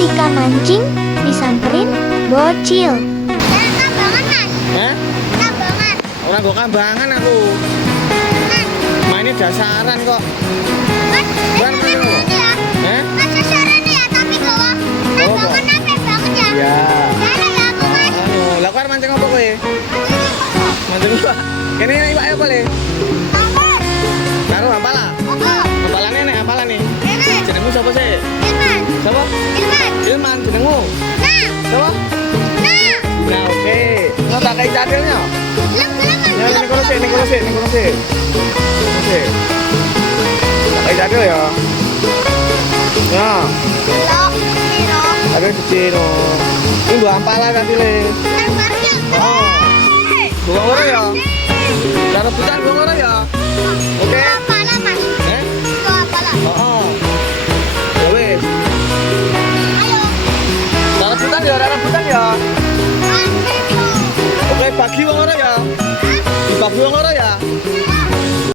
ketika mancing disamperin bocil. Kambangan, Mas. Hah? Kambangan. Orang gue kambangan aku. Mainnya dasaran kok. Mas, Bukan sasaran kok. ya. Hah? Mas sasaran ya, tapi kalau kambangan apa banget ya? Iya. Mana ya aku, Mas? Anu, lah kok mancing apa kowe? Mancing apa? Kene iwak apa le? Kambangan. Karo ampala. Oh, Ampalane nek ampala nih. ini. Jenengmu sapa sih? Ilman. Sapa? Ilman. Ilman jenengmu. Nah, Sapa? nah. Nah, oke. Lo tak kayak cadilnya. Ya, ini kono sih. Tak kayak cadil ya. Ya, ada kecil. Ini dua ampala tadi le. Oh, dua orang ya. Cara putar dua orang ya. Oke. Eh? Oh. Ya wes. Cara rebutan ya. Oke, bagi wong ora ya. Dibagi wong ora ya.